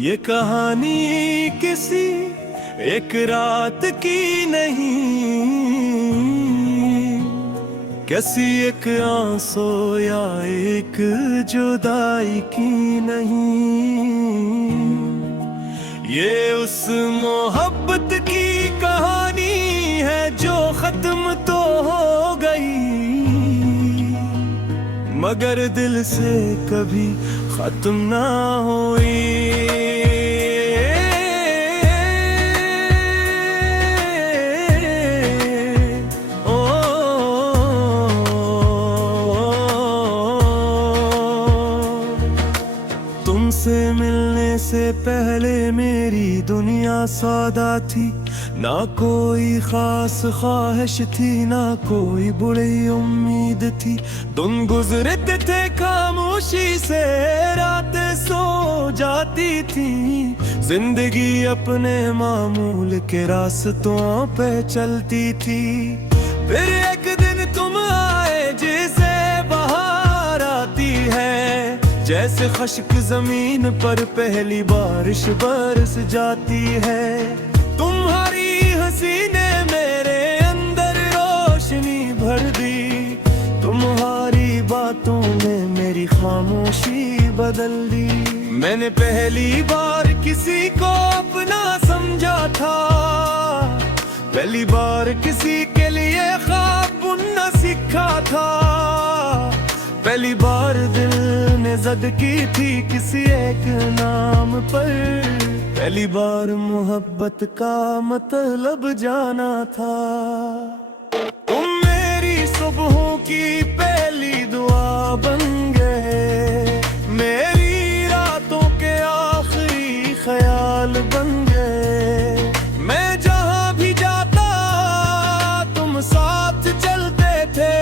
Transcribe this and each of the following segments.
ये कहानी किसी एक रात की नहीं, कैसी एक आंसू या एक जुदाई की नहीं। ये उस मोहब्बत की कहानी है जो खत्म तो हो गई, मगर दिल से कभी खत्म ना हुई। तुमसे मिलने से पहले मेरी दुनिया सौदा थी, ना कोई खास ख्वाहिश थी, ना कोई बुरी उम्मीद थी। दिन गुजरते थे खामोशी से, रातें सो जाती थी, जिंदगी अपने मामूल के रास्तों पे चलती थी। फिर एक दिन तुम आए जैसे बहार आती है, जैसे खश्क जमीन पर पहली बारिश बरस जाती है। तुम्हारी हंसी ने मेरे अंदर रोशनी भर दी, तुम्हारी बातों ने मेरी खामोशी बदल दी। मैंने पहली बार किसी को अपना समझा था, पहली बार किसी के लिए ख्वाब बुनना सीखा था, पहली बार दिल ने जिद की थी किसी एक नाम पर, पहली बार मोहब्बत का मतलब जाना था। तुम मेरी सुबहों की पहली दुआ बन गए, मेरी रातों के आखिरी ख्याल बन गए। मैं जहां भी जाता तुम साथ चलते थे,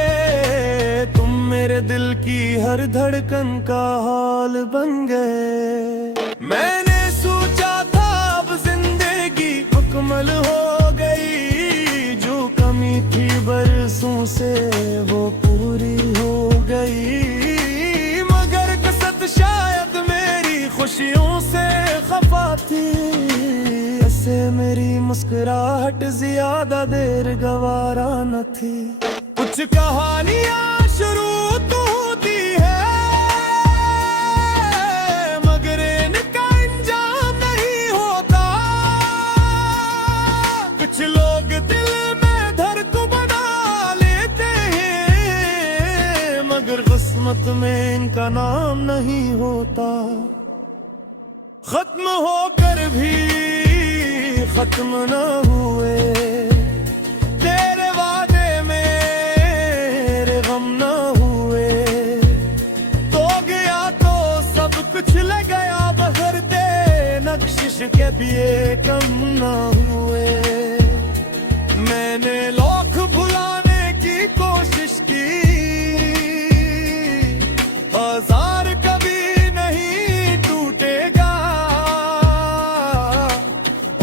तुम मेरे दिल की हर धड़कन का हाल बन गए। मैंने सोचा था अब जिंदगी मुकम्मल हो गई, जो कमी थी बरसों से वो पूरी हो गई, मगर कसत शायद मेरी खुशियों से खफा थी। ऐसे मेरी मुस्कुराहट ज्यादा देर गवारा न थी। कुछ कहानियां शुरू तो होती है, मगर इनका अंजाम नहीं होता। कुछ लोग दिल में धर को बना लेते हैं, मगर किस्मत में इनका नाम नहीं होता। खत्म होकर भी खत्म न हुए तेरे वादे, मेरे गम न हुए। तो गया तो सब कुछ ले गया, बहरते नक्शिश के भी कम न हुए। मैंने लाख भुलाने की कोशिश की, हजार कभी नहीं टूटेगा,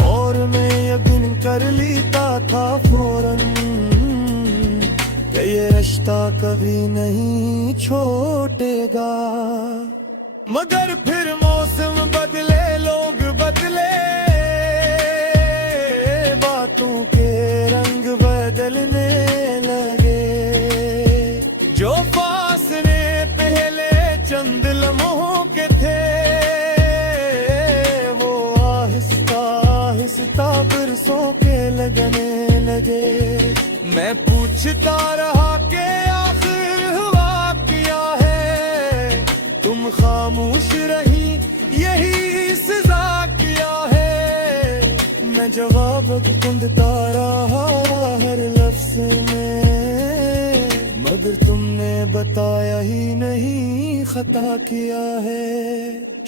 और मैं यकीन कर लेता था फौरन कि ये रिश्ता कभी नहीं छूटेगा। मगर फिर मौसम बदले, लोग बदले, बातों के रंग बदलने लगे। जो फासले पहले चंद लम्हों के थे, वो आहिस्ता आहिस्ता बरसों के लगने लगे। मैं पूछता रहा कि आखिर हुआ क्या है, तुम खामोश रही यही सजा किया है। मैं जवाब ढूंढता रहा हर लफ्ज़ में, मगर तुमने बताया ही नहीं खता किया है।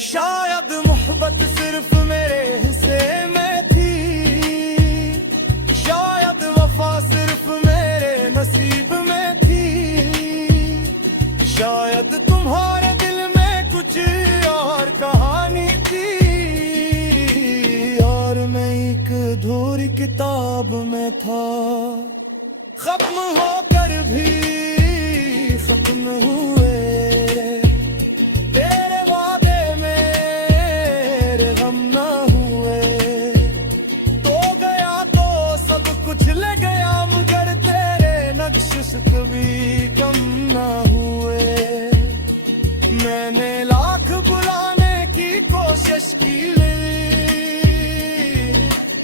शायद मोहब्बत सिर्फ मेरे हिस्से में थी, शायद वफा सिर्फ मेरे नसीब में थी, शायद तुम्हारे दिल में कुछ और कहानी थी, और मैं एक अधूरी किताब में था। खत्म होकर भी खत्म हुए तेरे वादे, मेरे गम बख्शिश कभी कम ना हुए। मैंने लाख बुलाने की कोशिश की,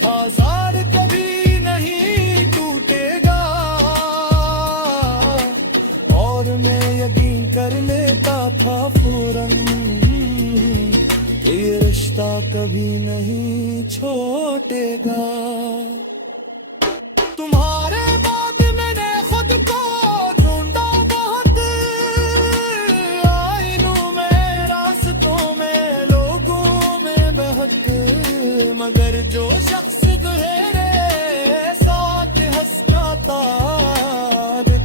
हजार कभी नहीं टूटेगा। और मैं यकीन कर लेता था फौरन, ये रिश्ता कभी नहीं छूटेगा। तुम्हारे बाद मैंने खुद को ढूंढा बहुत, आईनों में, रास्तों में, लोगों में बहक। मगर जो शख्स तुम्हारे साथ हंसता था,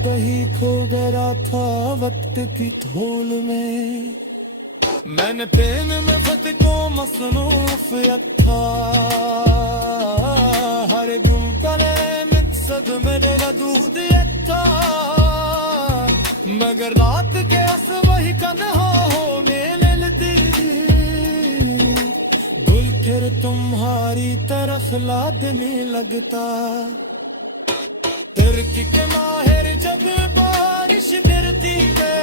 कहीं खो गया था वक्त की धूल में। मैंने प्रेम में खत को मसरूफियत था, हर गुम कले मकसद मेरा दूध था। मगर रात के अस वही कन्हा में लेती, दिल फिर तुम्हारी तरफ लादने लगता। तिरक के माहिर जब बारिश गिरती है,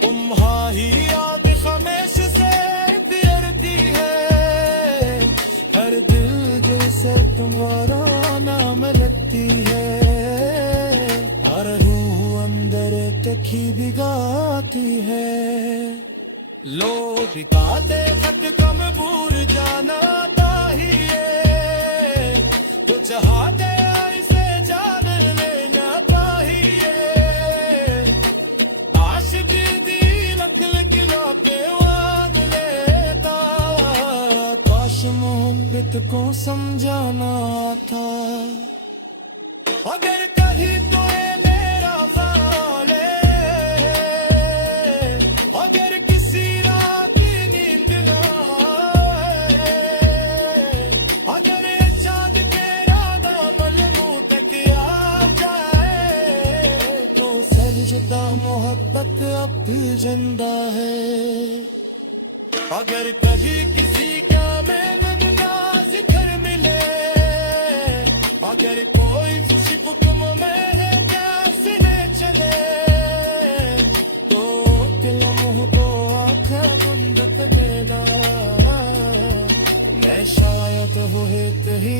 तुम्हारी याद हमेश से बिरती है। हर दिल जैसे तुम्हारा नाम लगती है, हर रूह अंदर तकी भिगाती है। लोग कहते खत कम भूल जाना चाहिए, तो चाहते ऐसे जान लेना चाहिए। आशिक मोहब्बत को समझाना था। अगर कहीं तो ये मेरा फाले, अगर किसी रात नींद ना आए, अगर ये चांद के रात मलमू तक आ जाए, तो सरजदा मोहब्बत अब भी जिंदा है। अगर कहीं किसी का अगर कोई खुशी हुक्म में है कैसे चले, तो दिलों को आँखें बंद कर देना। मैं शायद हुए ही